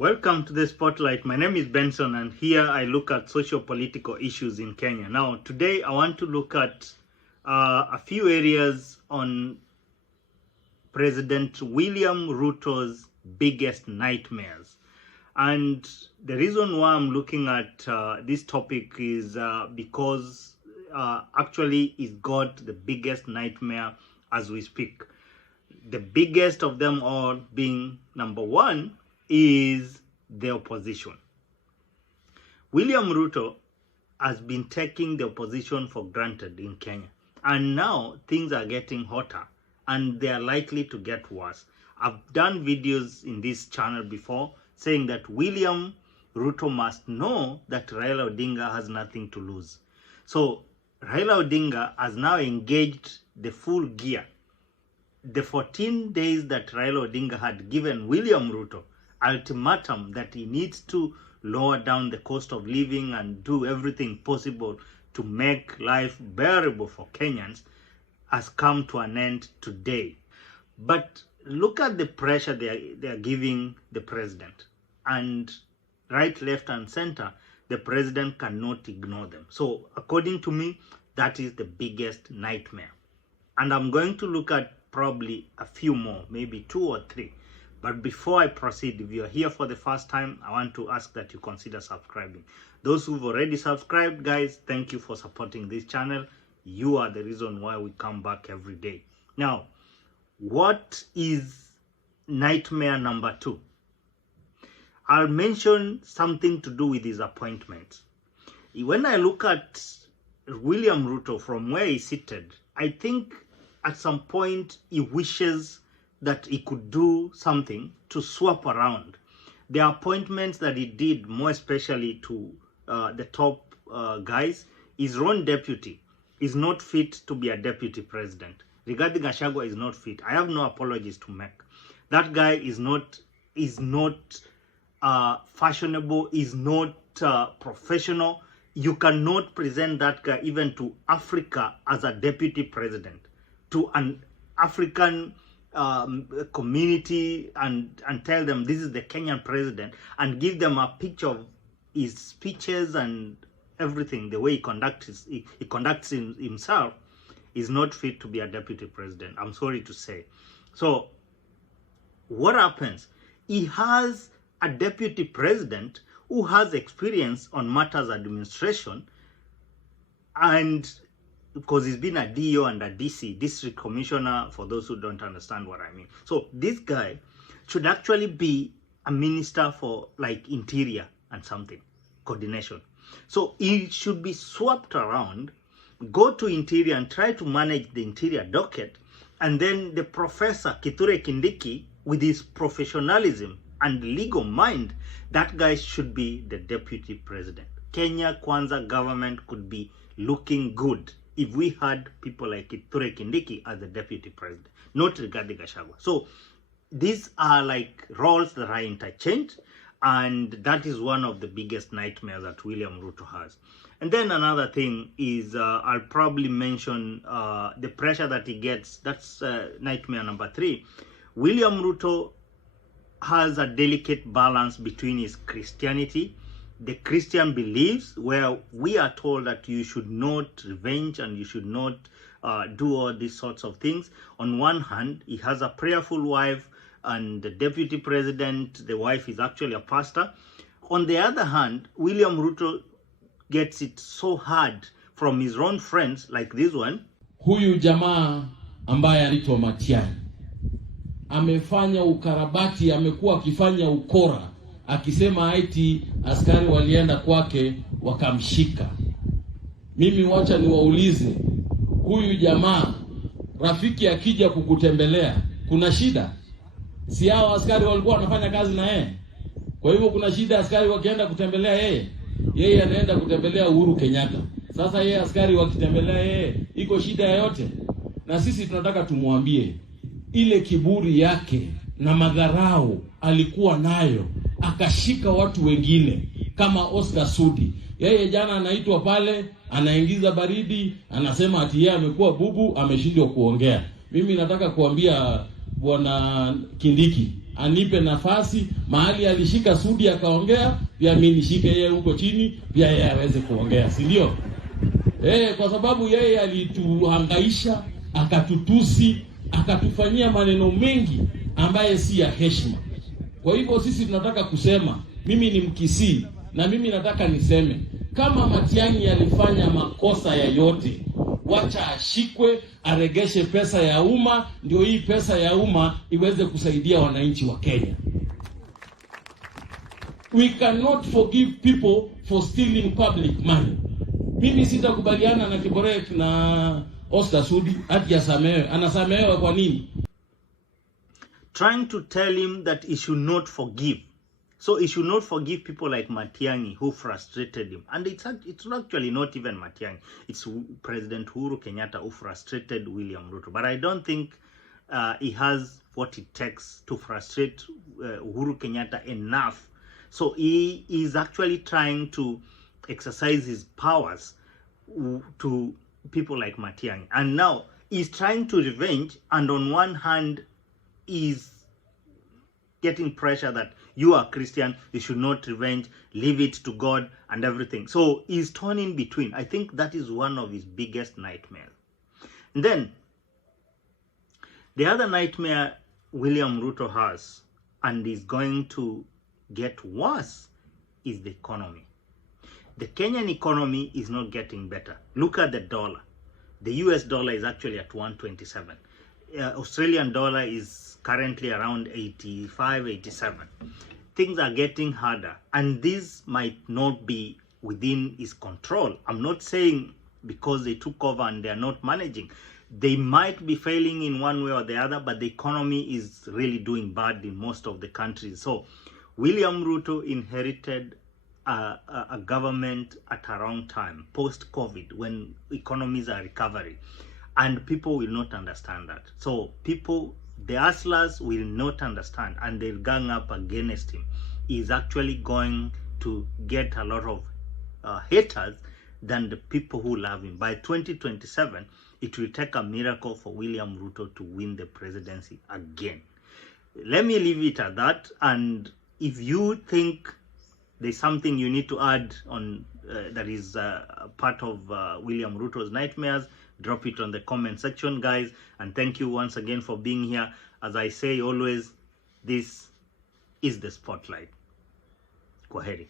Welcome to the Spotlight. My name is Benson and here I look at socio-political issues in Kenya. Now, today I want to look at a few areas on President William Ruto's biggest nightmares. And the reason why I'm looking at this topic is because actually he's got the biggest nightmare as we speak. The biggest of them all being, number one, is the opposition. William Ruto has been taking the opposition for granted in Kenya. And now things are getting hotter and they are likely to get worse. I've done videos in this channel before saying that William Ruto must know that Raila Odinga has nothing to lose. So Raila Odinga has now engaged the full gear. The 14 days that Raila Odinga had given William Ruto ultimatum that he needs to lower down the cost of living and do everything possible to make life bearable for Kenyans has come to an end today. But look at the pressure they are giving the president. And right, left and center, the president cannot ignore them. So according to me, that is the biggest nightmare. And I'm going to look at probably a few more, maybe 2 or 3. But before I proceed, if you're here for the first time, I want to ask that you consider subscribing. Those who've already subscribed, guys, thank you for supporting this channel. You are the reason why we come back every day. Now, what is nightmare number 2? I'll mention something to do with his appointment. When I look at William Ruto from where he's seated, I think at some point he wishes that he could do something to swap around the appointments that he did, more especially to the top guys. His own deputy is not fit to be a deputy president. Regarding Gachagwa is not fit. I have no apologies to make. That guy is not fashionable, is not professional. You cannot present that guy even to Africa as a deputy president, to an African community and tell them this is the Kenyan president and give them a picture of his speeches and everything, the way he conducts himself, is not fit to be a deputy president. I'm sorry to say. So what happens? He has a deputy president who has experience on matters administration, and because he's been a DO and a DC, district commissioner, for those who don't understand what I mean. So this guy should actually be a minister for like interior and something, coordination. So he should be swapped around, go to interior and try to manage the interior docket. And then the Professor Kithure Kindiki, with his professionalism and legal mind, that guy should be the deputy president. Kenya Kwanza government could be looking good if we had people like Kithure Kindiki as the deputy president, not regarding Gachagwa. So these are like roles that are interchanged, and that is one of the biggest nightmares that William Ruto has. And then another thing is, I'll probably mention the pressure that he gets. That's nightmare number 3. William Ruto has a delicate balance between his Christianity, the Christian beliefs, where we are told that you should not revenge and you should not do all these sorts of things. On one hand, he has a prayerful wife, and the deputy president, the wife is actually a pastor. On the other hand, William Ruto gets it so hard from his own friends, like this one. Huyu jamaa ambaye anaitwa Matiang'i amefanya ukarabati, amekuwa akifanya ukora, akisema eti askari walienda kwake wakamshika. Mimi wacha niwaulize, huyu jamaa rafiki akija kukutembelea, kuna shida? Si hao askari walikuwa wanafanya kazi na yeye? Kwa hivyo kuna shida askari wakienda kutembelea yeye? Yeye anaenda kutembelea Uhuru Kenyatta. Sasa yeye askari wakitembelea yeye, iko shida yoyote? Na sisi tunataka tumwambie ile kiburi yake na madharau alikuwa nayo, akashika watu wengine kama Oscar Sudi. Yeye jana anaitwa pale, anaingiza baridi, anasema ati yeye amekuwa bubu, ameshindwa kuongea. Mimi nataka kuambia bwana Kindiki, anipe nafasi. Mahali alishika Sudi akaongea, pia mimi nishike yeye huko chini, pia yeye aweze kuongea, si ndio? Kwa sababu yeye alituhangaisha, akatutusi, akatufanyia maneno mengi ambaye si ya heshima. Kwa hivyo sisi tunataka kusema, mimi ni Mkisii na mimi nataka niseme, kama Matiang'i alifanya makosa yoyote, wacha ashikwe, aregeshe pesa ya umma, ndio hii pesa ya umma iweze kusaidia wananchi wa Kenya. We cannot forgive people for stealing public money. Mimi sitakubaliana na Kiborek na Oscar Sudi ati asamehewe. Anasamehewa kwa nini? Trying to tell him that he should not forgive. So he should not forgive people like Matiang'i who frustrated him. And it's actually not even Matiang'i. It's President Uhuru Kenyatta who frustrated William Ruto. But I don't think he has what it takes to frustrate Uhuru Kenyatta enough. So he is actually trying to exercise his powers to people like Matiang'i. And now he's trying to revenge, and on one hand is getting pressure that you are Christian, you should not revenge, leave it to God and everything. So he's torn in between. I think that is one of his biggest nightmares. And then the other nightmare William Ruto has, and is going to get worse, is the economy. The Kenyan economy is not getting better. Look at the dollar. The US dollar is actually at 127. Australian dollar is currently around 85, 87. Things are getting harder, and this might not be within his control. I'm not saying because they took over and they are not managing. They might be failing in one way or the other, but the economy is really doing bad in most of the countries. So William Ruto inherited a government at a wrong time, post-COVID, when economies are recovering, and people will not understand that. So people, the hustlers, will not understand, and they'll gang up against him. He's actually going to get a lot of haters than the people who love him. By 2027, it will take a miracle for William Ruto to win the presidency again. Let me leave it at that. And if you think there's something you need to add on that is part of William Ruto's nightmares, drop it on the comment section, guys. And thank you once again for being here. As I say always, this is the spotlight. Kwaheri.